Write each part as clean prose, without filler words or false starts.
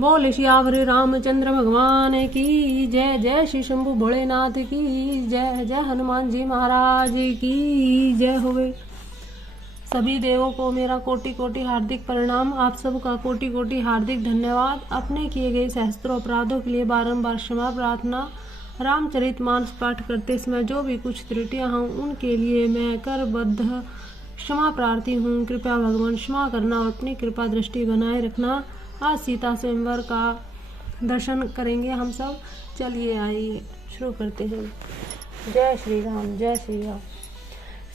बोल श्यावर रामचंद्र भगवान की जय। जय श्री शंभु भोलेनाथ की जय। जय हनुमान जी महाराज की जय होवे। सभी देवों को मेरा कोटि कोटि हार्दिक प्रणाम। आप सबका कोटि कोटि हार्दिक धन्यवाद। अपने किए गए सहस्त्रों अपराधों के लिए बारंबार क्षमा प्रार्थना। रामचरितमानस पाठ करते समय जो भी कुछ त्रुटियां हों उनके लिए मैं करबद्ध क्षमा प्रार्थी हूँ। कृपया भगवान क्षमा करना और अपनी कृपा दृष्टि बनाए रखना। आज सीता स्वयंवर का दर्शन करेंगे हम सब। चलिए आइए शुरू करते हैं। जय श्री राम जय श्री राम।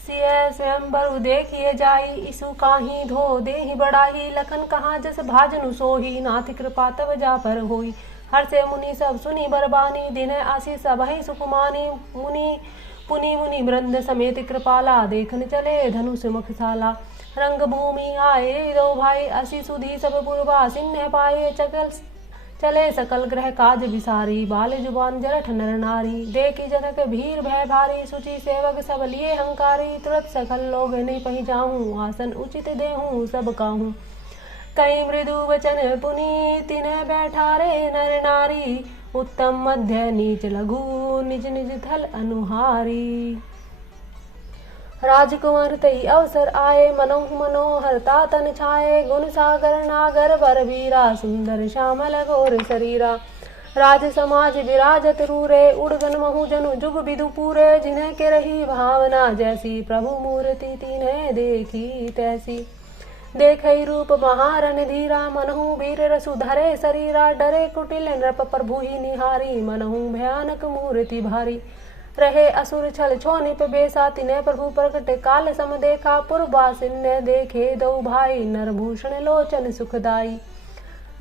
सिय स्वयंवर देखिए जाई इसु काही धो देहि बड़ाई। लखन कहाँ जस भाजनु सोही नाथ कृपा तब जा पर होई। हर से मुनि सब सुनी बरबानी दिन आशीष सबहि सुकुमानी। मुनि पुनि मुनि वृंद समेत कृपाला देखन चले धनुष मुखशाला। रंग भूमि आए दो भाई असी सुधी सब पूर्वा सिन्ह पाए। चकल चले सकल ग्रह काज विसारी। बाल जुबान जरठ नर नारी। देखी जनक भीर भय भारी। सुचि सेवक सब लिए हंकारी। तुरत सकल लोग नहीं पही जाऊं आसन उचित देहूं सब काहूं। कई मृदु वचन पुनि तिन्ह बैठा रे नर नारी। उत्तम मध्य नीच लघु निज निज थल अनुहारी। राजकुंवर तई अवसर आए मनोह मनोहर तातन छाए। गुण सागर नागर बर वीरा सुंदर श्यामल घोर शरीरा। राज समाज विराजत रूरे उड़गन महु जनु जुग विदु पूरे। जिन्हें के रही भावना जैसी प्रभु मूर्ति तिन्हें देखी तैसी। देखई रूप महारन धीरा मनहु वीर रसु धरे शरीरा। डरे कुटिल नृप प्रभु ही निहारी मनहु भयानक मूर्ति भारी। रहे असुर छल छोनिप बेसा तिन्हें प्रभु प्रकट काल सम देखा। पूर्वासिन्य देखे दो भाई नरभूषण लोचन सुखदाई।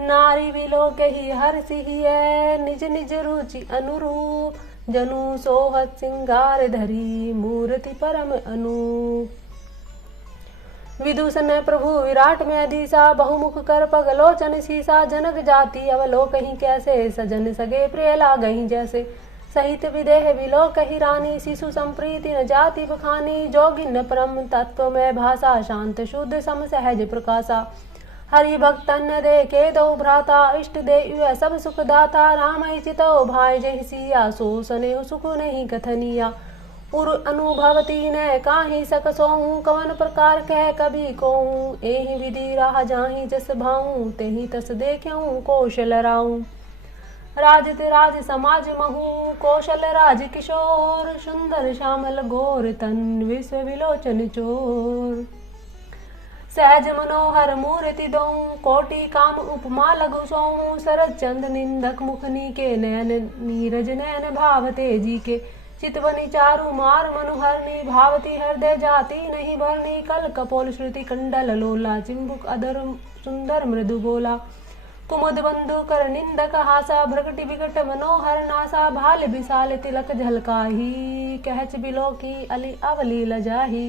नारी विलोक ही हर्षि है निज निज रुचि अनुरूप। जनु सोहत सिंगार धरी मूर्ति परम अनूप। विदूषण प्रभु विराट में अधीसा बहुमुख कर पगलोचन सीसा। जनक जाति अवलोक ही कैसे सजन सगे प्रिय लागहि जैसे। सहित विदेह विलोक ही रानी शिशु संप्रीति न जाति बखानी। जोगिन परम तत्व में भाषा शांत शुद्ध सम सहज प्रकाशा। हरि भक्तन देखे दो भ्राता इष्ट दे सब सुख दाता। राम चितो भाई जय सिया सो सने सुख नहीं कथनिया। उर अनुभवती ने काही सकसोहूँ कवन प्रकार कह कभी कोहूँ। एहि विधि राह जाहि जस भाऊँ तेहि तस देख्यूँ कौशल राऊँ। राजत राज समाज महू कौशल राज किशोर। सुंदर श्यामल घोर तन विश्व विलोचन चोर। सहज मनोहर मूर्ति दौं कोटि काम उपमा लघु सोऊं। शरद चंद निंदक मुखनी के नयन नीरज नयन भाव तेजी के। चितवनी चारु मार मनुहरनी भावती हृदय जाति नहीं भरनी। कल कपोल श्रुति कंडल लोला चिंबुक अधर सुंदर मृदु बोला। कुमुद बंधु कर निंदक हासा भ्रकटि विकट मनोहर नासा। भाल विशाल तिलक झलकाही कहच बिलोकी अली अवली लजाही।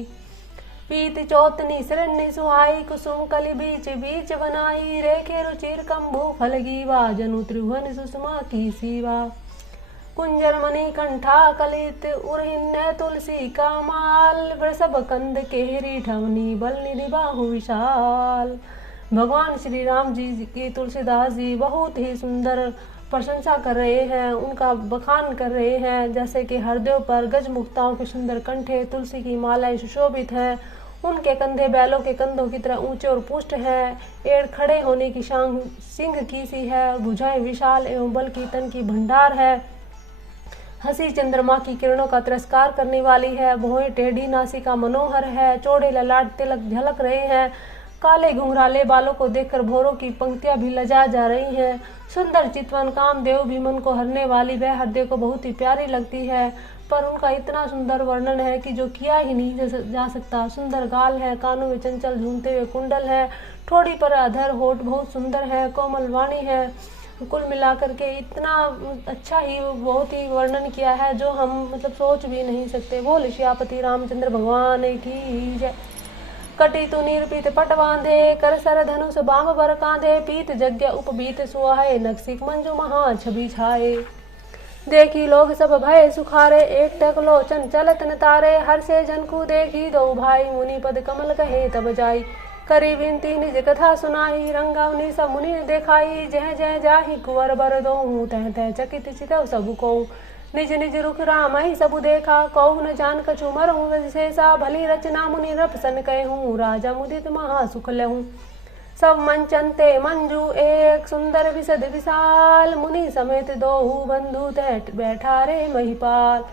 पीत चौतनी शरण्य सुहाई कुसुम कलि बीच बीच बनाई। रेखे रुचिर कंभू फलगीवा जनु त्रिभुवन सुषमा की सीवा। कुंजर मणि कंठा कलित उर्हिन्य तुलसी का माल। वृषभ कंद केहरी ठवनी बल निधि बाहु विशाल। भगवान श्री राम जी की तुलसीदास जी बहुत ही सुंदर प्रशंसा कर रहे हैं, उनका बखान कर रहे हैं। जैसे कि हृदयों पर गजमुक्ताओं के सुंदर कंठे तुलसी की मालाएं सुशोभित हैं। उनके कंधे बैलों के कंधों की तरह ऊंचे और पुष्ट हैं। एड़ खड़े होने की शांग सिंह की सी है। भुजाएं विशाल एवं बल की तन की भंडार है। हंसी चंद्रमा की किरणों का तिरस्कार करने वाली है। भौहें टेढ़ी नासिका मनोहर है। चौड़े ललाट तिलक झलक रहे हैं। काले घुंघराले बालों को देखकर भौरों की पंक्तियां भी लजा जा रही हैं। सुंदर चितवन कामदेव भी मन को हरने वाली वह हृदय को बहुत ही प्यारी लगती है। पर उनका इतना सुंदर वर्णन है कि जो किया ही नहीं जा सकता। सुंदर गाल है, कानों में चंचल झूमते हुए कुंडल है। ठोड़ी पर अधर होठ बहुत सुंदर है। कोमल वाणी है। कुल मिलाकर के इतना अच्छा ही बहुत ही वर्णन किया है जो हम सोच भी नहीं सकते। बोल श्यापति रामचंद्र भगवान की जय। कटी तु निरपित पट बांधे कर सर धनुष बाम बर कांधे। पीत जग्य उपबीत सुहाए नक्सिक मंजु महा छवि छाए। देखी लोग सब भय सुखारे एक टक लोचन चलत न तारे। हर से जन को देखी दो भाई मुनि पद कमल कहे तब जाई। करी विनती निज कथा सुनाई, रंगवनी सब मुनि देखाई। जह जह जाहि कुंवर बर दोहूँ, तह तह चकित चितव सबु कोउ। निज निज रुख राम ही सबु देखा, कहु न जान कछु मरहूँ विशेषा। भली रचना मुनि नृप कहूँ, राजा मुदित महा सुख लहूँ। सब मंचन ते मंजू एक, सुंदर विशद विशाल। मुनि समेत दोहु बंधु, तह बैठा रे महिपाल।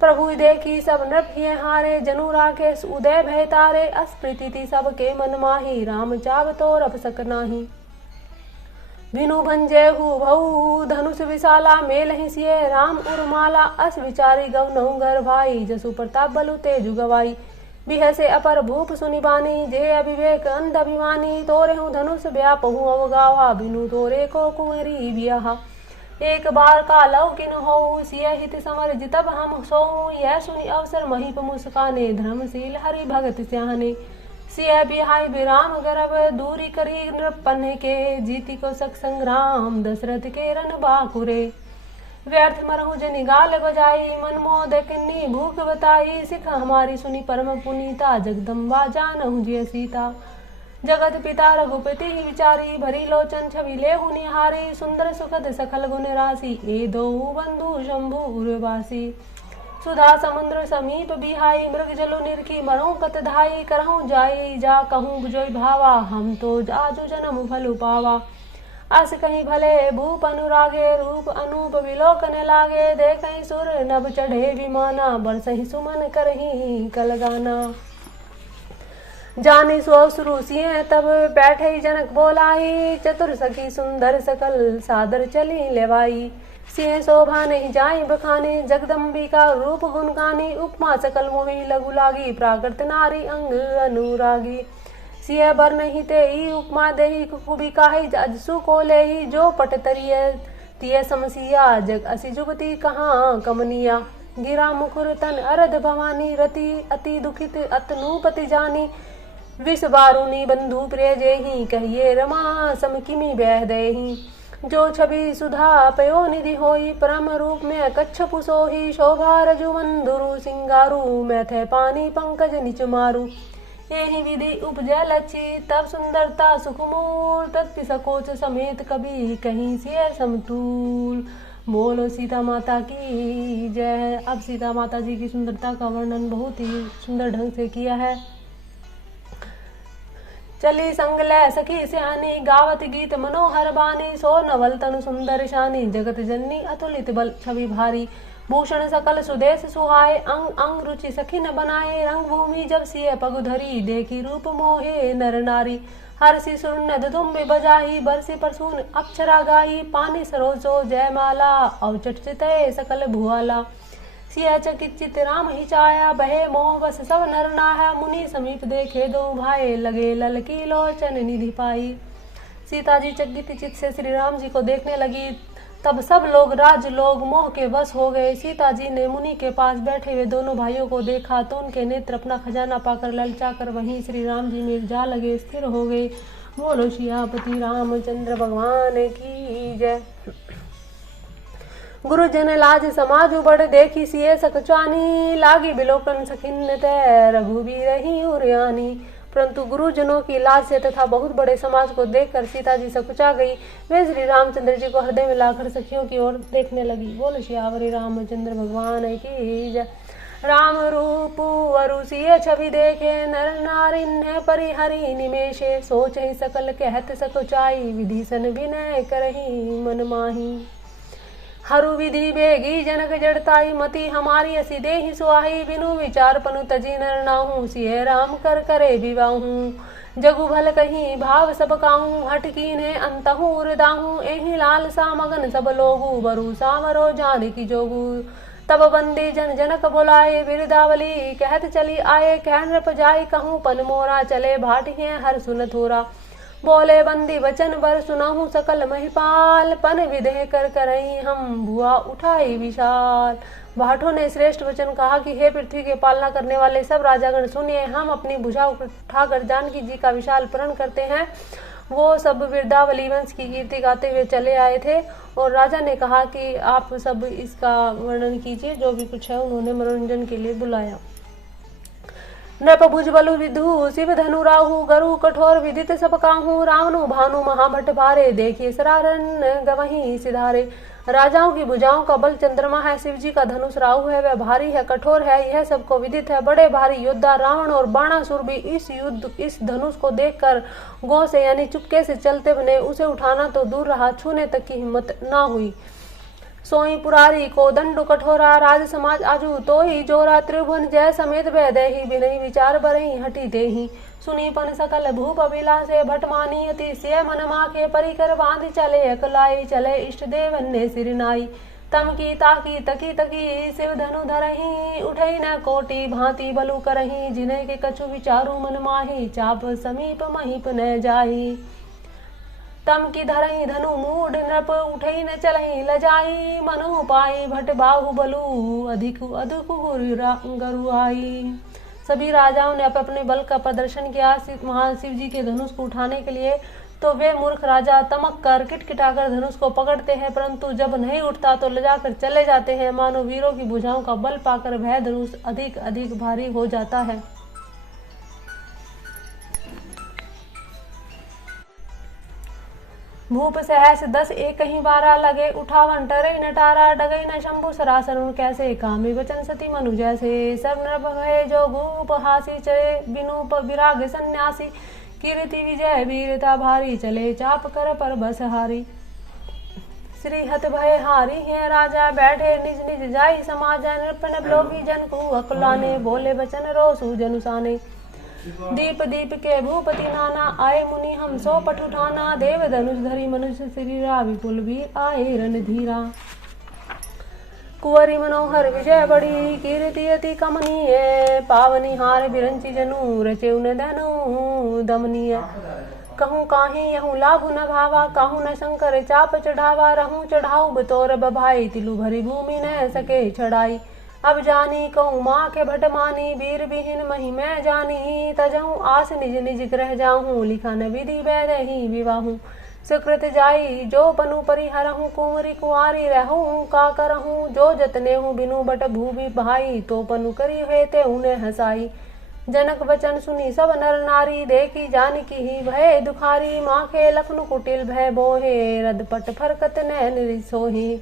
प्रभु देखी सब नृप हिय हारे, जनु राकेश उदय भय तारे। अस्प्रीति सबके मन माही, राम चाव तो रफ सक नाही। विनु भंजेहु भऊ धनुष विशाला, मेलहि सिय राम उर्माला। अस विचारी गवनहु घर भाई, जसु प्रताप बलु तेजु गवाई। बिहसे अपर भूप सुनि बानी, जे अविवेक अंध अभिमानी। तोरेहु धनुष व्यापहु अवगावा, बिनु तोरे को कुंवरी बियाहा। एक बार का लव किन हो, सिय हित समर जितब हम सोऊं। यह सुनि अवसर महीप मुस्काने, धर्मशील हरि भगत स्याहने। सिय बिहाई विराम गर्भ, दूरी करी नृपन के। जीति को सक संग्राम, दशरथ के रन बाकुरे। व्यर्थ मरहु जनि गाल बजाई, मन मोद किन्नी भूख बताई। सिख हमारी सुनि परम पुनीता, जगदम्बा जानहु जिय सीता। जगत पिता रघुपति ही विचारी, भरी लोचन छवि लेहु निहारी। सुंदर सुखद सकल गुण राशि, ए दोहु बंधु शंभु उर्वासी। सुधा समुद्र समीप बिहाई, मृग जलु निरखी मरहु कत धाई। करहु जाई जा कहूँ बुझोई भावा, हम तो आजु जन्म फलु पावा। अस कहीं भले भूप अनुरागे, रूप अनूप विलोकन लागे। देखहि सुर नभ चढ़े विमाना, बरसहि सुमन करही कलगाना। जानी सुअसुरु सिंह तब बैठे जनक बोलाई। चतुर सखी सुंदर सकल, सादर चली लेवाई। सिंह शोभा नहीं जाई बखाने, जगदम्बिका रूप गुण गानी। उपमा सकल मोहि लघु लागी, प्राकृत नारी अंग अनुरागी। सिंह बर नहीं ते उपमा देही, कुबी काहि अजसु को लेही। जो पट तरिय तिय समसिया, जग असी जुगती कहाँ कमनिया। गिरा मुखुर तन अरध भवानी, रति अति दुखित अतनुपति जानी। विष बारुनी बंधु प्रिय जेहि, कहिए रमा सम किमि बह देहि। जो छवि सुधा पयो निधि होई, परम रूप में कच्छपु सोही। शोभा रजु मंधुरु सिंगारू, मैथे पानी पंकज निच मारू। एहि विधि उपजय लक्षी, तब सुंदरता सुकुमूल। तत्पि सकोच समेत कभी, कहीं सिय समतूल। बोलो सीता माता की जय। अब सीता माता जी की सुंदरता का वर्णन बहुत ही सुंदर ढंग से किया है। चली संग लै सखी स्यानी, गावत गीत मनोहर बानी। सो नवल तनु सुंदर शानी, जगत जननी अतुलित बल छवि भारी। भूषण सकल सुदेश सुहाए, अंग अंग रुचि सखी न बनाए। रंग भूमि जब सिय पगु धरी, देखी रूप मोहे नर नारी। हर्षि सुरनद तुम्बि बजाही, बरसि परसून अप्सरा गाई। पानी सरोजो जयमाला, अवचट चितय सकल भुआला। सिय चकित चित राम ही चाया, बहे मोह बस सब नर नाहा। मुनि समीप देखे दो भाई, लगे ललकी लोचन निधि पाई। सीता जी चकित चित से श्री राम जी को देखने लगी। तब सब लोग राज लोग मोह के वश हो गए। सीता जी ने मुनि के पास बैठे हुए दोनों भाइयों को देखा, तो उनके नेत्र अपना खजाना पाकर ललचाकर वहीं श्री राम जी में जा लगे, स्थिर हो गए। बोलो सियापति रामचंद्र भगवान की जय। गुरुजन लाज समाजु बड़, देखी सिय सकचानी। लागी बिलोकन सखिन तै, रघुबीर ही उरयानी। परंतु गुरुजनों की लाज से तथा बहुत बड़े समाज को देखकर सीता जी सकुचा गई। वे श्री रामचंद्र जी को हृदय में लाकर सखियों की ओर देखने लगी। बोल सियावरी रामचंद्र भगवान की जय। राम रूप वरु सिय छवि देखे, नर नारी ने परिहरि निमेषे। सोच ही सकल कहत सकुचाई, विधीसन विनय करही मन माही। हरु विधि बेगी जनक जड़ताई, मति हमारी असी देहि सुहाई। बिनु विचार पनु तजी नर नाहू, सिय राम कर करे विवाहू। जगु भल कहीं भाव सब काहू, हट कीन्हे अंतहु उरदाहू। एहि लाल सा मगन सब लोगू, बरु सावरो जानकी जोगू। तब बंदी जन जनक बुलाए, बिरदावली कहत चली आए। कह नृप जाय कहूँ पन मोरा, चले भाटिये हर सुन थोरा। बोले बंदी वचन बर सुनाहू सकल महिपाल। पन विदेह कर करई हम, भुआ उठाई विशाल। भाटों ने श्रेष्ठ वचन कहा कि हे पृथ्वी के पालना करने वाले सब राजागण सुनिए, हम अपनी भुजा उठाकर जानकी जी का विशाल प्रण करते हैं। वो सब बिरदावली वंश की कीर्ति गाते हुए चले आए थे और राजा ने कहा कि आप सब इसका वर्णन कीजिए। जो भी कुछ है उन्होंने मनोरंजन के लिए बुलाया। नृप भुज बलु विधु शिव धनु राहु गरु कठोर विदित सब काहू रावणु भानु महाभट भारे देखिए सरारन गवही सिधारे। राजाओं की भुजाओं का बल चंद्रमा है, शिव जी का धनुष राहु है, वह भारी है कठोर है, यह सबको विदित है। बड़े भारी योद्धा रावण और बाणासुर भी इस धनुष को देखकर गौ से यानी चुपके से चलते बने। उसे उठाना तो दूर रहा, छूने तक की हिम्मत ना हुई। सोई पुरारी को दंडु कठोरा राज समाज आजू तो ही जोरा। त्रिभुवन जय समेत वैदेही बिनही विचार बरही हटी देही। सुनी पन सकल भूप अभिलाषे भटमानी अतिशय मन माखे परिकर बांध चले अकलाई चले इष्ट देव ने सिर नाई। तम की ताकी तकी तकी शिव धनु धरही उठई न कोटि भांति बलु करही। जिन्हें के कछु विचारू मन माही चाप समीप महीप न जाही। तम की धरही धनु मूड नृप उठई न चलही लजाई। मनु पाई भट बाहु बलु अधिक अधिक गरुआई। सभी राजाओं ने अपने बल का प्रदर्शन किया महान शिव जी के धनुष को उठाने के लिए। तो वे मूर्ख राजा तमक कर किटकिटाकर धनुष को पकड़ते हैं, परंतु जब नहीं उठता तो लजाकर चले जाते हैं। मानो वीरों की भुजाओं का बल पाकर वह धनुष अधिक अधिक भारी हो जाता है। भूप सहस 10 एक ही 12 लगे उठावन टरई नटारा। डगई न शंभु सरासर कैसे कामी वचन सती मनु जैसे। सब नृप भय जो भूप हासी चले बिनु विराग सन्यासी। कीर्ति विजय वीरता भारी चले चाप कर पर बस हारी। श्री हत भय हारी है राजा बैठे निज निज जाई समाज। नृप लोभी जन को अकुलाने बोले वचन रोसु जनुसाने। दीप दीप के भूपति नाना आए मुनि हम सो पट उठाना। देव धनुष धरी मनुष्य शरीरा विपुल वीर आए रणधीरा। कुंवरी मनोहर विजय बड़ी कीर्ति अति कमनीय। पावनी हार बिरंची जनु रचे उन धनु दमनीय। कहूँ काहीं यहूँ लाभु न भावा कहूँ न शंकर चाप चढ़ावा। रहूँ चढ़ाऊ बतौर बभाई तिलु भरी भूमि न सके छड़ाई। अब जानी कहूँ माँ के भट मानी वीर विहीन मही मैं जानी। तजहूँ आस निज निज ग्रह जाऊँ लिखा न विधि वैदही विवाहूँ। सुकृत जाई जो पनु परिहरहूँ कुंवरी कुंवारी रहूँ का करहूँ। जो जतने हूँ बिनु बट भूवि भाई तो पनु करी हुए ते उन्हें हसाई। जनक वचन सुनी सब नर नारी देखी जानकी ही भय दुखारी। माँ के लखनु कुटिल भय बोहे रदपट फरकत नैन सोही।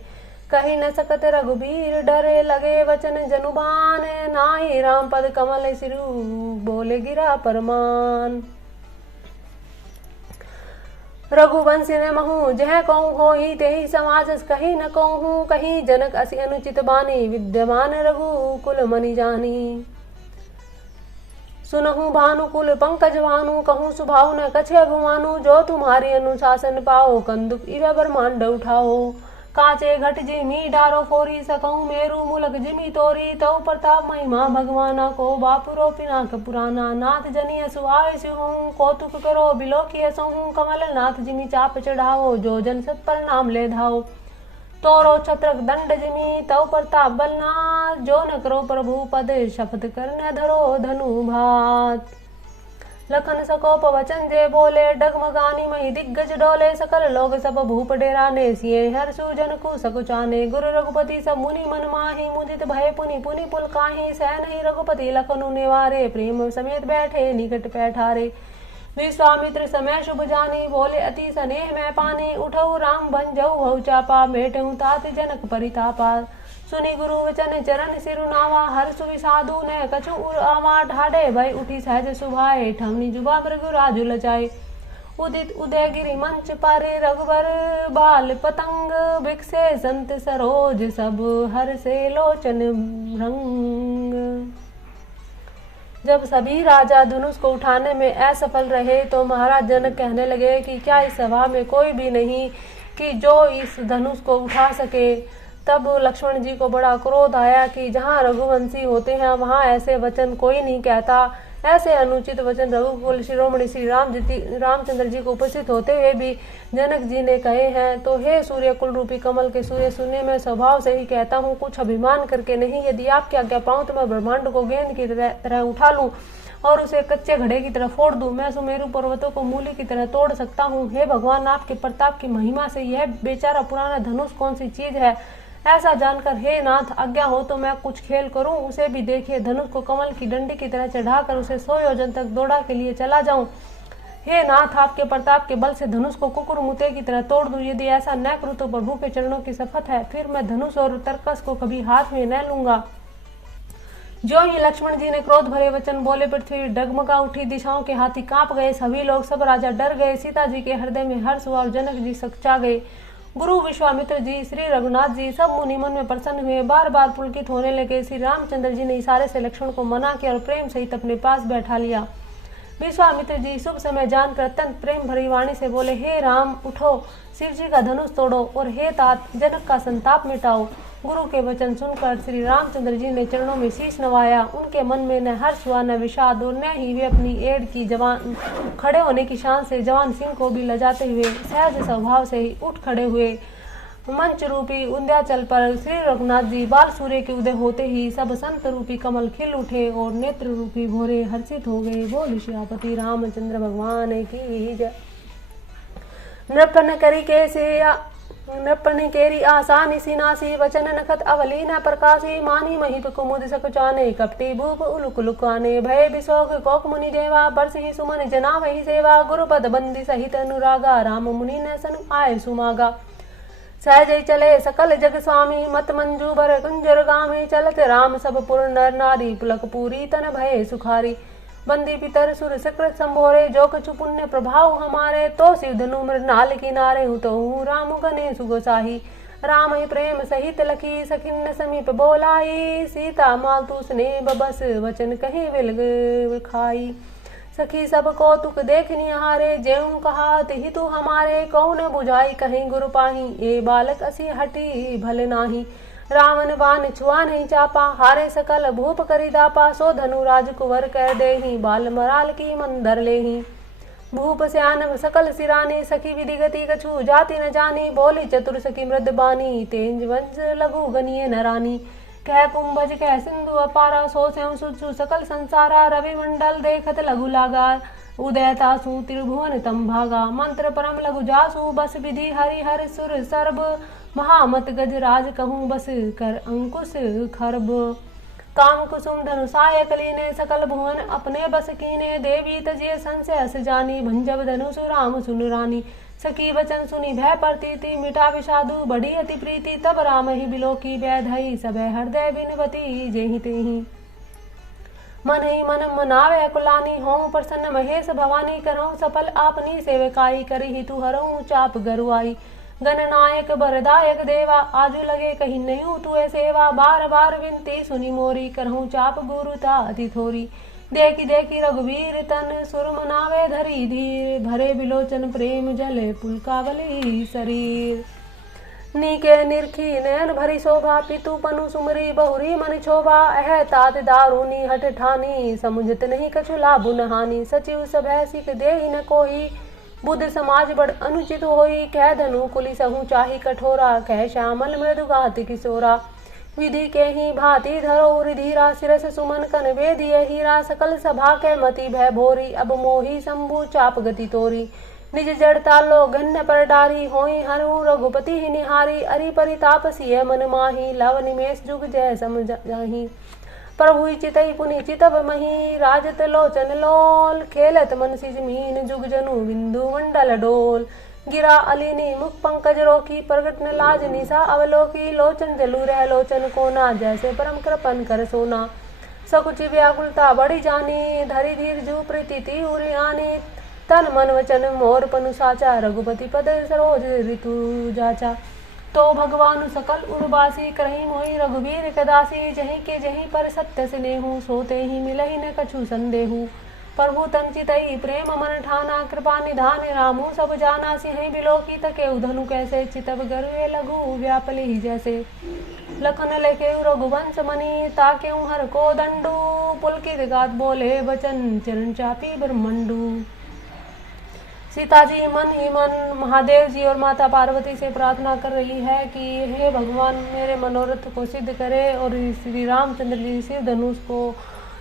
कही न सकत रघुबीर डरे लगे वचन जनुबान। नाई राम पद कमल सिरु बोले गिरा परमान। रघुवंशी ने महू जह कहूँ हो ही तेहि समाज कही न कहूँ। कही जनक असी अनुचित बानी विद्यमान रघुकुल मनि जानी। सुनहु भानुकुल पंकज भानु कहूँ सुभाव न कछे भुमानु। जो तुम्हारी अनुशासन पाओ कंदुक इव ब्रह्मांड उठाओ। कांचे घट जिमी डारो फोरी सकऊं मेरू मुलक जिमी तोरी। तो प्रताप महिमा भगवाना को बापुरो पिनाक पुराना। नाथ जनिय सुहाय सिहूं कौतुक करो बिलो किए सोहूं। कमल नाथ जिमी चाप चढ़ाओ जो जन सत पर नाम ले धाओ। तोरो छत्रक दंड जिमी तव प्रताप बलना। जो न करो प्रभु पद शपथ कर न धरो धनु भात। लखन सकोप वचन जे बोले डगमगानी मही दिग्गज डोले। सकल लोग सब भूप डेराने सिए हर सुजन को सकुचाने। गुरु रघुपति सब मुनि मन माही मुदित भय पुनि पुनि पुल काही। सह नहीं रघुपति लखनु निवारे प्रेम समेत बैठे निकट पैठारे। विश्वामित्र समय शुभ जानी बोले अति स्नेह मैं पानी। उठऊ राम बन जाऊ हऊ चापा मेटऊ तात जनक परितापा। सुनी गुरु वचन चरण सिरुनावा हर सुविसाधु ने कछु उर आवा। ढाडे भय उठी सहज सुभाए ठमनी जुबा मृगु राजु लचाए। उदित उदय गिरि मंच पारे रघुबर बाल पतंग। बिकसे संत सरोज सब हर से लोचन रंग। जब सभी राजा धनुष को उठाने में असफल रहे तो महाराज जनक कहने लगे कि क्या इस सभा में कोई भी नहीं कि जो इस धनुष को उठा सके। तब लक्ष्मण जी को बड़ा क्रोध आया कि जहाँ रघुवंशी होते हैं वहाँ ऐसे वचन कोई नहीं कहता। ऐसे अनुचित वचन रघुकुल शिरोमणि श्री रामचंद्र जी को उपस्थित होते हुए भी जनक जी ने कहे हैं। तो हे सूर्य कुल रूपी कमल के सूर्य सुनने में स्वभाव से ही कहता हूँ कुछ अभिमान करके नहीं। यदि आपकी आज्ञा पाऊँ तो मैं ब्रह्मांड को गेंद की तरह उठा लूँ और उसे कच्चे घड़े की तरह फोड़ दूं। मैं सुमेरु पर्वतों को मूली की तरह तोड़ सकता हूँ। हे भगवान आपके प्रताप की महिमा से यह बेचारा पुराना धनुष कौन सी चीज है। ऐसा जानकर हे नाथ आज्ञा हो तो मैं कुछ खेल करूं। उसे भी देखिए धनुष को कमल की डंडी की तरह चढ़ाकर उसे 100 योजन तक दौड़ा के लिए चला जाऊं। हे नाथ आपके प्रताप के बल से धनुष को कुकुर मुते की तरह तोड़ दूं। यदि ऐसा न करूं तो प्रभु के चरणों की शपथ है फिर मैं धनुष और तरकस को कभी हाथ में न लूंगा। जो ही लक्ष्मण जी ने क्रोध भरे वचन बोले पृथ्वी डगमगा उठी, दिशाओं के हाथी कांप गए, सभी लोग सब राजा डर गए। सीता जी के हृदय में हर्ष हुआ और जनक जी सकचा गए। गुरु विश्वामित्र जी, श्री रघुनाथ जी सब मुनि मन में प्रसन्न हुए, बार बार पुलकित होने लगे। श्री रामचंद्र जी ने इशारे से लक्ष्मण को मना किया और प्रेम सहित अपने पास बैठा लिया। विश्वामित्र जी शुभ समय जानकर अत्यंत प्रेम भरी वाणी से बोले, हे राम उठो, शिव जी का धनुष तोड़ो और हे तात जनक का संताप मिटाओ। गुरु के वचन सुनकर श्री रामचंद्र जी ने चरणों में शीश नवाया। उनके मन में न हर्ष हुआ न विषाद और न ही वे अपनी एड़ की जवान खड़े होने की शान से जवान सिंह को भी लजाते हुए सहज स्वभाव से ही उठ खड़े हुए। मंच रूपी उंध्याचल पर श्री रघुनाथ जी बाल सूर्य के उदय होते ही सब संत रूपी कमल खिल उठे और नेत्र रूपी भोरे हर्षित हो गए। बोल श्यापति रामचंद्र भगवान की जय। नृपन करी कैसे नृपन केरी आसानी सिनासी वचन नखत अवली न प्रकाशी मानी महीप कुमुद सकुचाने कपटी भूप उलुक लुकाने भय विशोक कोक मुनि देवा बरसहि सुमन जना वही सेवा गुरुपद बंदी सहित अनुरागा राम मुनि न सन आय सुमागा। सहज चले सकल जग स्वामी मत मंजू बर कुंजर गामी चलत राम सब पुर नर नारी पुलक पूरी तन भय सुखारी। बंदी पितर सुर सकृत संभोरे जो कछु पुण्य प्रभाव हमारे तो शिव धनु मृणाल किनारे हूँ तो हूँ राम गने सुगोसाही। राम ही प्रेम सहित लखी सखिन समीप बोलाई सीता मातु स्नेह बस वचन कहे विल खाई। सखी सब कौतुक देख निहारे ज्यों कहा तिहि तू हमारे कौन बुझाई कहीं गुरु पाही ए बालक असी हटी भल नाही। रावण बाण छुआ नहीं चापा हारे सकल भूप करी दापा सो धनु राज कुंवर कर देही बाल मराल की मंदर लेही। भूप स्यान सकल सिरानी सखी विधि गति कछु जाति न जानी बोली चतुर सखी मृद बानी तेज वंश लघु गनिये नरानी। कह कुंभज कह सिंधु अपारा सो स्यं सुचु सकल संसारा रवि मंडल देखत लघु लागा उदयतासु त्रिभुवन तम भागा। मंत्र परम लघु जासु बस विधि हरि हर सुर सर्ब महामत गजराज कहूँ बस कर अंकुश खरब। काम कुसुम धनुषाय कलीने सकल भुवन अपने बस कीने देवी तजिए संशय अस जानी भंजब धनुष राम सुन रानी। सखी वचन सुनी भय प्रतीति मिटा विषादु बड़ी अति प्रीति तब राम ही बिलो की बैधई सब हृदय बिनवती जेहि तेहि। मन ही मन मनावे कुलानी हों प्रसन्न महेश भवानी करऊँ सफल आपनी सेवकाई करी हितु हरऊँ चाप गरुआई। गणनायक बरदायक देवा आजू लगे कहीं नहीं तुए सेवा बार बार विनती सुनी मोरी करहूँ चाप गुरुता अति थोरी। देखी देखी रघुवीर तन सुर मनावे धरी धीर भरे बिलोचन प्रेम जले पुलकावली शरीर। नीके निरखी नयन भरी शोभा पितु पनु सुमरी बहुरी मन क्षोभा अह तात दारुनी हठ ठानी समुझत नहीं कछु लाभु नहानी। सचिव सब सिख देहि न कोई बुद्ध समाज बड़ अनुचित होई। कह धनु कुली सहु चाही कठोरा कह श्यामल मृदु गाति किशोरा। विधि के ही भांति धरो धीरा सिरस सुमन कन वेदिय हीरा। सकल सभा के मति भय भोरी अब मोही शंभु चाप गति तोरी। निज जड़ता लो गन्न पर डारी होई हरु रघुपति ही निहारी। अरि परितापसी मन माही लव निमेष जुग जय सम जाही। प्रभु चितई पुनि चितव मही राजत लोचन लोल खेलत मन सिजमीन जुग जनु बिंदु मंडल डोल। गिरा अलिनी मुख पंकज रोकी प्रगट न लाज निशा अवलोकी। लोचन जलू रह लोचन कोना जैसे परम कृपन कर सोना। सकुचि व्याकुलता बड़ी जानी धरी धीर जू प्रीति उरी आनी। तन मन वचन मोर पनु साचा रघुपति पद सरोज ऋतु जाचा। तो भगवान सकल उर्वासी करही मोहि रघुवीर कदासी। जहीं के जहीं पर सत्य स्नेहु सोते ही मिलहि न कछु संदेहु। प्रभु तंचितई प्रेम मन ठाना कृपा निधान रामु सब जाना। सिंह बिलोकी तके उधनु कैसे चितव गर्वे लघु व्यापले ही जैसे। लखन लेके रघुवंश मणि ताके हर को दंडू। पुलकित गात बोले वचन चरण चापी ब्रह्मंडू। सीता जी मन ही मन महादेव जी और माता पार्वती से प्रार्थना कर रही है कि हे भगवान मेरे मनोरथ को सिद्ध करे और श्री रामचंद्र जी शिव धनुष को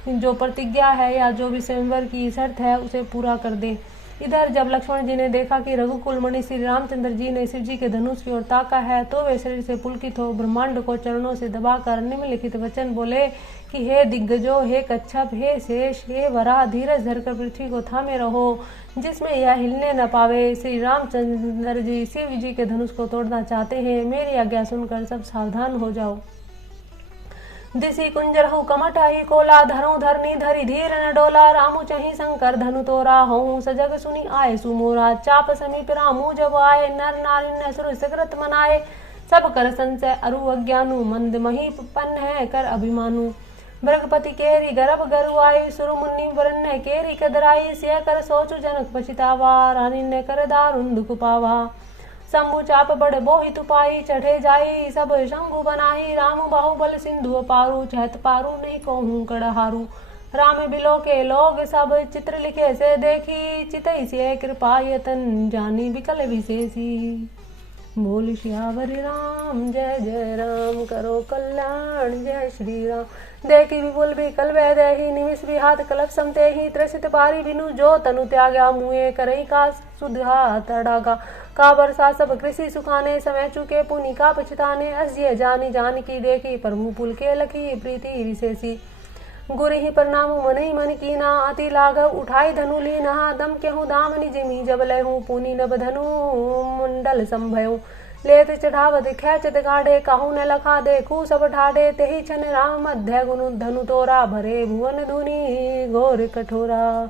जो प्रतिज्ञा है या जो भी स्वयंवर की शर्त है उसे पूरा कर दे। इधर जब लक्ष्मण जी ने देखा कि रघुकुल मणि श्री रामचंद्र जी ने शिव जी के धनुष की ओर ताका है तो वे शरीर से पुलकित हो ब्रह्मांड को चरणों से दबाकर निम्नलिखित वचन बोले कि हे दिग्गजो, हे कच्छप, हे शेष, हे वराह, धीरज धरकर पृथ्वी को थामे रहो जिसमें यह हिलने न पावे। श्री रामचंद्र जी शिव जी के धनुष को तोड़ना चाहते हैं, मेरी आज्ञा सुनकर सब सावधान हो जाओ। दिसी कुंजर हूँ कमट आई कोला, धरू धरनी धरी धीर न डोला, रामू चही शंकर धनु तोरा, हूँ सजग सुनी आए सुमोरा, चाप समीप रामू जब आए, नर नारी न सुर सकृत मनाए, सब कर संशय अरु अज्ञानु, मंद मही पन्न है कर अभिमानु। मृगपति केरी गर्भ गरु आई, सुर मुनि वरण्य केरी कदराई, सिय कर सोचु जनक पछितावा, रानी ने कर दारुण दुख पावा। शंभु चाप बड़ बोहि तुपाई, चढ़े जाई सब शंभु बनाई, राम बाहुबल सिंधु पारू, चहत पारू नहीं कहूँ कड़हारू। राम बिलो के लोग सब चित्र लिखे से देखी, चितई से कृपा यतन जानी विकल विशेषी। बोल श्यावर राम जय जय राम, करो कल्याण जय श्री राम। देखी विपुल भी कल वह देही, निमिष भी हाथ कलप समते ही, त्रसित पारी बिनु जो तनु त्याग्या, मुए करई का सुधा तड़ागा। का बरसा सब कृषि सुखाने, समय चुके पुनि का पछताने, असिय जानी जान की देखी, प्रभु पुल के लखी प्रीति विशेषी। गुरु ही प्रणाम मन ही मन कीना, अति लाघव उठाई धनु लीना, दम केहूँ दामनि जिमी जब लहूँ, पुनि नभ धनु मुंडल संभयऊ। लेत चढ़ावत खेचत गाढ़े, काहू न लखा देखू सब ठाढ़े, तेहि छन राम मध्य गुनु धनु तोरा, भरे भुवन धुनि घोर कठोरा।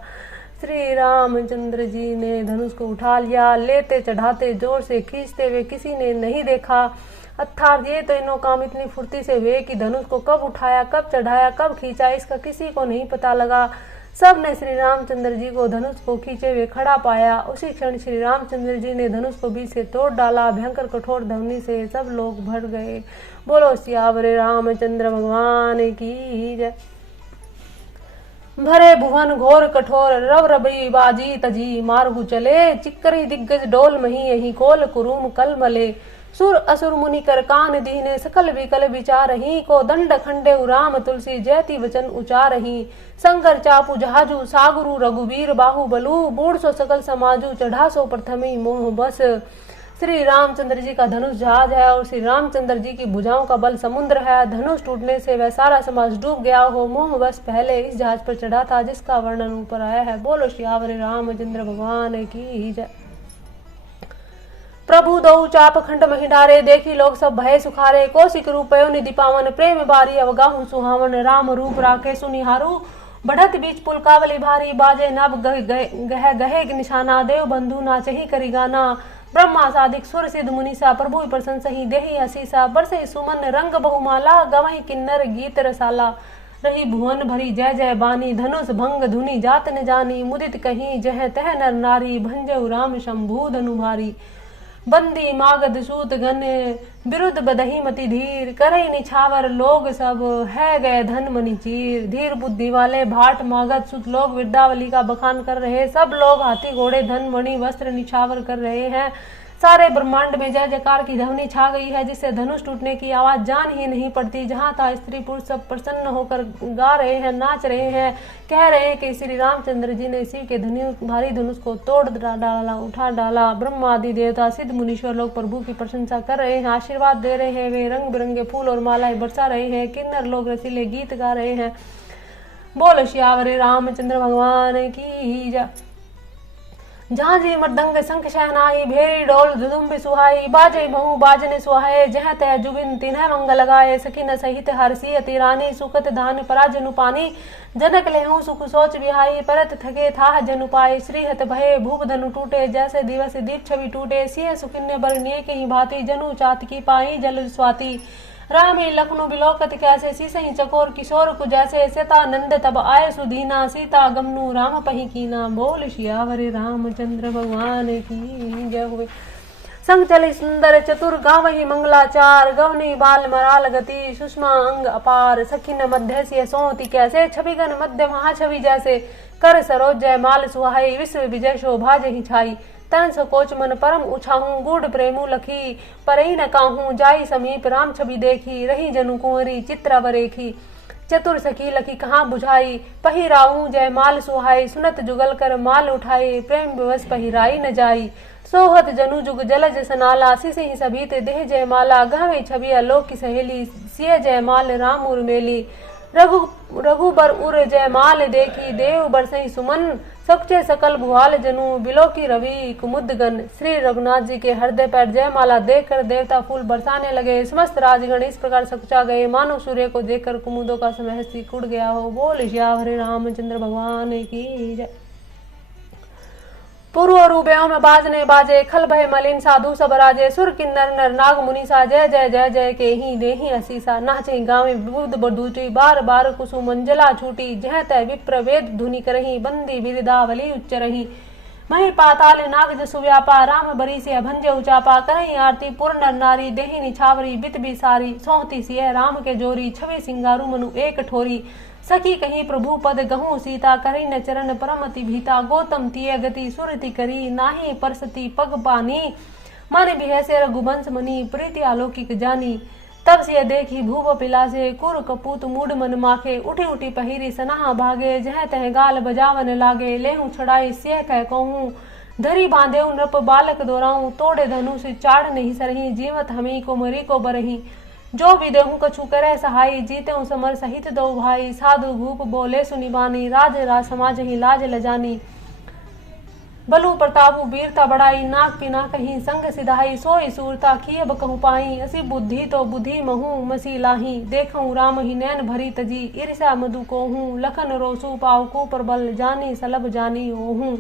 श्री रामचंद्र जी ने धनुष को उठा लिया, लेते चढ़ाते जोर से खींचते हुए किसी ने नहीं देखा। अर्थात ये तीनों काम इतनी फुर्ती से हुए कि धनुष को कब उठाया, कब चढ़ाया, कब खींचा, इसका किसी को नहीं पता लगा। सब ने श्री रामचंद्र जी को धनुष को खींचे हुए खड़ा पाया। उसी क्षण श्री रामचंद्र जी ने धनुष को बीच से तोड़ डाला। भयंकर कठोर ध्वनि से सब लोग भर गए। बोलो सियावर रामचंद्र भगवान की जय। भरे भुवन घोर कठोर, रव रबी बाजी तजी, मार्गु चले चिक्करी दिग्गज डोल मही, यही कोल कुरुम कल मले। सुर असुर मुनि कर कान दीने, सकल विकल विचारही, को दंड खंडे राम तुलसी, जयति वचन उचारही। शंकर चापु जहाजु, सागुरु रघुवीर बाहुबलु, बूढ़ सो सकल समाजु, चढ़ा सो प्रथमी मोह बस। श्री रामचंद्र जी का धनुष जहाज है और श्री रामचंद्र जी की भुजाओं का बल समुद्र है। धनुष टूटने से वह सारा समाज डूब गया हो। मोह बस पहले इस जहाज पर चढ़ा था जिसका वर्णन ऊपर आया है। बोलो श्यावर रामचंद्र भगवान की जय। प्रभु दो चाप खंड मही डारे, देखी लोग सब भय सुखारे। कौशिक रूपयो निधि पावन, प्रेम बारी अवगाहु सुहावन। राम रूप राके सुनिहारू, बढ़त बीच पुल कावली भारी। बाजे नभ गह गहे निशाना, देव बंधु नाचही करी गाना। ब्रह्मा सादिक सुर सिद्ध मुनीसा, प्रभु प्रशंसा ही देहि असीसा। बरसे सुमन रंग बहुमाला, गवही किन्नर गीत रसाला। रही भुवन भरी जय जय बानी, धनुष भंग धुनि जात न जानी। मुदित कहीं जह तह नर नारी, भंजऊ राम शंभु धनु भारी। बंदी मागध सूत घन, विरुद्ध बदही मति धीर। करई निछावर लोग सब, है गए धन मनि चीर। धीर बुद्धि वाले भाट मागध सुत लोग विद्यावली का बखान कर रहे। सब लोग हाथी घोड़े धन मणि वस्त्र निछावर कर रहे हैं। सारे ब्रह्मांड में जय जयकार की ध्वनि छा गई है, जिससे धनुष टूटने की आवाज जान ही नहीं पड़ती। जहाँ था स्त्री पुरुष सब प्रसन्न होकर गा रहे हैं, नाच रहे हैं, कह रहे हैं कि श्री रामचंद्र जी ने शिव के भारी धनुष को तोड़ डाला, उठा डाला। ब्रह्मा आदि देवता सिद्ध मुनीश्वर लोग प्रभु की प्रशंसा कर रहे हैं, आशीर्वाद दे रहे हैं। वे रंग बिरंगे फूल और मालाएं बरसा रहे हैं। किन्नर लोग रसीले गीत गा रहे हैं। बोल श्यावर रामचंद्र भगवान की जय। झांझी मृदंग शंख शहनाई, भेरी ढोल दुदुम्बी सुहाई। बाजे बहु बाजने सुहाए, जह तह जुबिन तिन्ह मंग लगाए। सखीन सहित हरसी अति रानी, सुखत धान पराजनु पानी। जनक लेहू सुख सोच बिहाई, परत थके था जनु पाए। श्रीहत भये भूप धनु टूटे, जैसे दिवस दीप छवि टूटे। सिय सुकिन्य बरनिये के ही भांति, जनु चातकी पाई जल स्वाति। रामी लखनु बिलोकत कैसे, सीसही चकोर किशोर कु जैसे। सीता नंद तब आए सुदीना, सीता गमनु राम पही कीना। बोल सियावर रामचंद्र भगवान की जय हुए। संग चली सुंदर चतुर, गावही मंगलाचार। गवनी बाल मराल गति, सुषमा अंग अपार। सखिन मध्य से सोती कैसे, छविगन मध्य महाछवि जैसे। कर सरोज जय माल सुहाई, विश्व विजय शोभा जही छाई। तन सकोच मन परम उछाहूं, गूढ़ प्रेमु लखी। परई न काहूं, जाई समीप राम छवि देखी। रही जनु कुंवरी चित्रवरेखी। चतुर सखी लखी कहाँ बुझाई, पहिराऊं जय माल सुहाई, सुनत जुगल कर माल उठाई, प्रेम विवश पहिराई न जाई। सोहत जनु जुग जलज सनाला, सिसहि सभी ते देह जय माला, गहवे छवि आलोक की सहेली, सिय जय माल राम उर्मेली। रघुबर उर जय माल देखी, देव बरसई सुमन, सकुचे सकल भुआल जनु, बिलो की रवि कुमुदगन। श्री रघुनाथ जी के हृदय पर जयमाला देखकर देवता फूल बरसाने लगे। समस्त राजगण इस प्रकार सकुचा गए, मानो सूर्य को देखकर कुमुदों का समय सी उड़ गया हो। बोल श्यावरे रामचंद्र भगवान की जय। पूर्व रूबेओं में बाजने बाजे, खल भय मलिन साधु सब राजे, सुर किन्नर नर नाग मुनिसा, जय जय जय जय के ही देही असीसा। नाचे गावे बुध बधूटी, बार बार कुसुम मंजला छूटी, जह तय विप्र वेद धुनि करही, बंदी बिरदावली उच्चरही। मही पाताल नाग जसु व्यापा, राम बरी से भंजे उचापा, करही आरती पूर्ण नर नारी, देही निछावरी बित बिसारी। सोहती सिय राम के जोरी, छवि सिंगारू मनु एक ठोरी। सखी कहीं प्रभु पद गहूँ सीता, करी न चरण परमति भीता। गौतम तिय गति सुरति करी, नाही परसती पग पानी, मन बिहसे रघुवंश मनी, प्रीति अलौकिक जानी। तब से देखी भूप पिलासे, कुर कपूत मूड मन माखे, उठी उठी पहिरी सनाहा भागे, जह तह गाल बजावन लागे। लेहूं छड़ाई सिय कह कहूँ, धरी बांधे नृप बालक दोराऊं, तोड़े धनुष चाड़ नहीं सरही, जीवत हमी को मरी को बरही। जो भी देहूं कछु करे सहाई, जीते हूँ समर सहित दो भाई। साधु भूप बोले सुनिबानी, राज राज समाज ही लाज लजानी। बलु प्रतापु वीरता बढ़ाई, नाक पिना कहीं संग सिधाई। सोई सूरता किए बकहु पाई, असी बुद्धि तो बुद्धि महु मसी लाही। देखऊं राम ही नैन भरी तजी, ईर्षा मधु को हूँ। लखन रोसु पाव को प्रबल, जानी सलब जानी ओहूँ।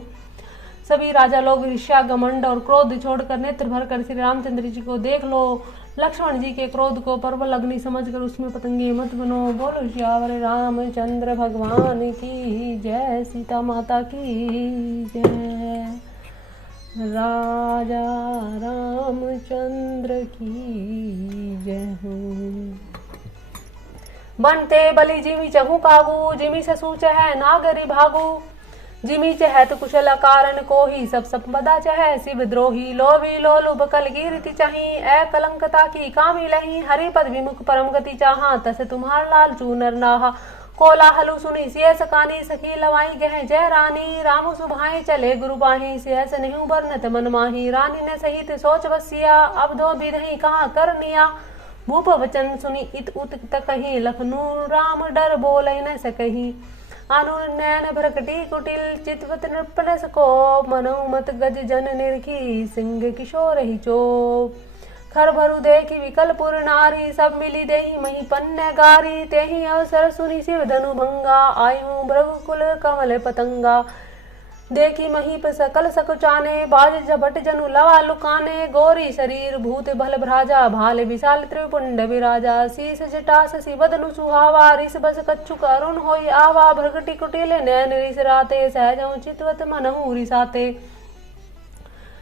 सभी राजा लोग ईर्ष्या घमंड और क्रोध छोड़कर नेत्र भर कर श्री रामचंद्र जी को देख लो। लक्ष्मण जी के क्रोध को प्रबल अग्नि समझकर उसमें पतंगे मत बनो। बोलो श्यावर रामचंद्र भगवान की जय, सीता माता की जय, राजा रामचंद्र की जय हो। बनते बलि जिमि चहु काबू, जिमि ससु चह नागरि भागु। जिमि चहत कुशल कारण को ही, सब संपदा चह शिव द्रोही। लोभी लोलुभ कल कीर्ति चाही, ए कलंकता की कामी लही। हरिपद विमुख परम गति चाहा, तस तुम्हार लाल चूनर नाहा। कोलाहलु सुनी सिय सकानी, सखी लवाई गह जय रानी। रामु सुभाए चले गुरु बाही, सिय स्नेहु बरनत मन माही। रानी ने सहित सोच बसिया, अब दो बिधहि कहाँ करनिया। भूप वचन सुनी इत उत तकही, लखनू राम डर बोलै न सकही। आनुर नैन भ्रकटी कुटिल, चितवत नृपनस को। मनु मत गज जन निरखी, सिंह किशोर ही चोप। खर भरु देखी विकलपुर नारी, सब मिली देही मही पन्ने गारी। तेही अवसर सुनी शिव धनु भंगा, आयु भृगुकुल कमल पतंगा। देखी महीप सकल सकुचाने, बाज झपट जनु लवा लुकाने। गोरी शरीर भूत भल भ्राजा, भाल विशाल त्रिपुंड विराजा। शीस जटा शशि बदनु सुहावा, रिस बस कच्छुक अरुण होई आवा। भृगटी कुटिल नैन रिस राते, सहजहु चितवत मनहु रिसाते।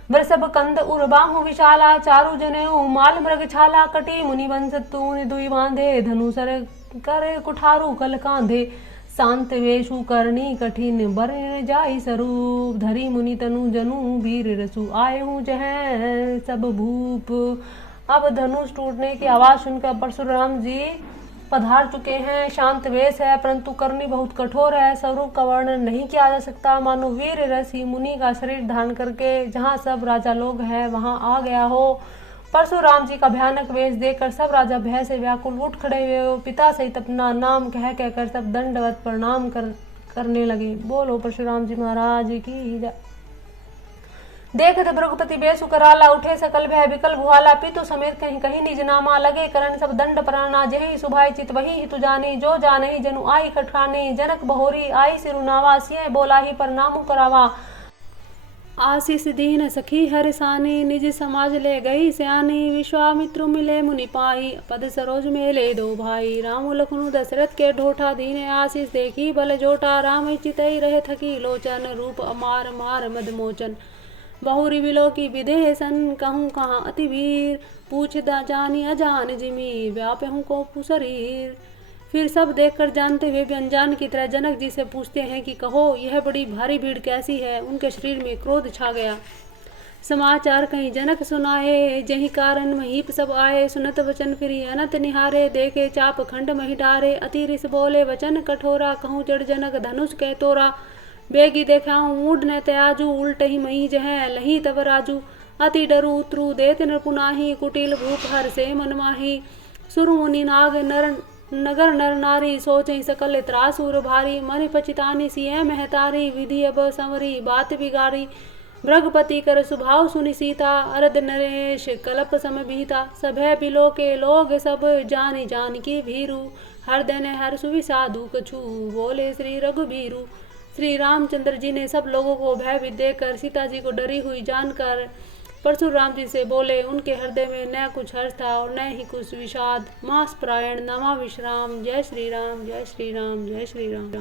वृषभ कंद उर बाहु विशाला, चारु जनेऊ माल मृग छाला। कटी मुनि वंश तून दुई बांधे, धनुसर कर कुठारू कल कांधे। शांत वेशु करनी कठिन, बर जाई स्वरूप। धरी मुनि तनु जनु वीर रसु, आए हूँ जह सब भूप। अब धनुष टूटने की आवाज सुनकर परशुराम जी पधार चुके हैं। शांत वेश है, परंतु करनी बहुत कठोर है। स्वरूप का वर्णन नहीं किया जा सकता, मानो वीर रसी मुनि का शरीर धारण करके जहाँ सब राजा लोग हैं वहां आ गया हो। परशुराम जी का भयानक वेश देखकर सब राजा भय से व्याकुल उठ खड़े हुए। पिता सहित अपना नाम कह कहकर सब दंडवत प्रणाम करने लगे। बोलो परशुराम जी महाराज की जय। देखत भृगुपति बेसु कराला, उठे सकल भय विकल भुआला। पितु समेत कहीं कहीं निज नामा, लगे करण सब दंड प्राणा। जेहि सुभाई चित वही हितु जानी, जो जाने जनु आई खटखानी। जनक बहोरी आई सिरुनावा, सिय बोलाही पर नामु करावा। आशीष दीन सखी हरसानी, निज समाज ले गई सयानी। विश्वामित्रु मिले मुनि पाई, पद सरोज मेले दो भाई। राम लखनु दशरथ के ढोठा, दीने आशीष देखी बल जोटा। राम चितई रहे थकी लोचन, रूप अमार मार मद मोचन। बहुरी बिलो की विदेह सन, कहूँ कहाँ अति वीर। पूछ जानी अजान जिमी, व्यापे हूँ को शरीर। फिर सब देखकर जानते हुए भी अनजान की तरह जनक जी से पूछते हैं कि कहो यह बड़ी भारी भीड़ कैसी है। उनके शरीर में क्रोध छा गया। समाचार कहीं जनक सुनाए, जही कारण महीप सब आए। सुनत वचन फिरी अनत निहारे, देखे चाप खंड मही डारे। अति रिस बोले वचन कठोरा, कहूँ जड़ जनक धनुष कह तोरा। बेगी देखाऊं मूड न त्याजू, उल्टही मही जह लही तब राजू। अति डरू उतरू देत नरपुनाही, कुटिल भूप हर से मन माही। सुर मुनि नाग नगर नर नारी, सोचई सकल त्रासुर भारी। मन पचितानी सिय महतारी, विधि अब संवरी बात बिगाड़ी। भृगपति कर सुभाव सुनि सीता, अरद नरेश कलप सम बीता। सभय बिलो के लोग सब, जानी जानकी भीरु। हृदय ने हर सुवि साधु कछु, बोले श्री रघुबीरु। श्री रामचंद्र जी ने सब लोगों को भयभीत देखकर सीता जी को डरी हुई जानकर परशुराम जी से बोले। उनके हृदय में न कुछ हर्ष था और न ही कुछ विषाद। मास प्रायण नमा विश्राम। जय श्री राम, जय श्री राम, जय श्री राम।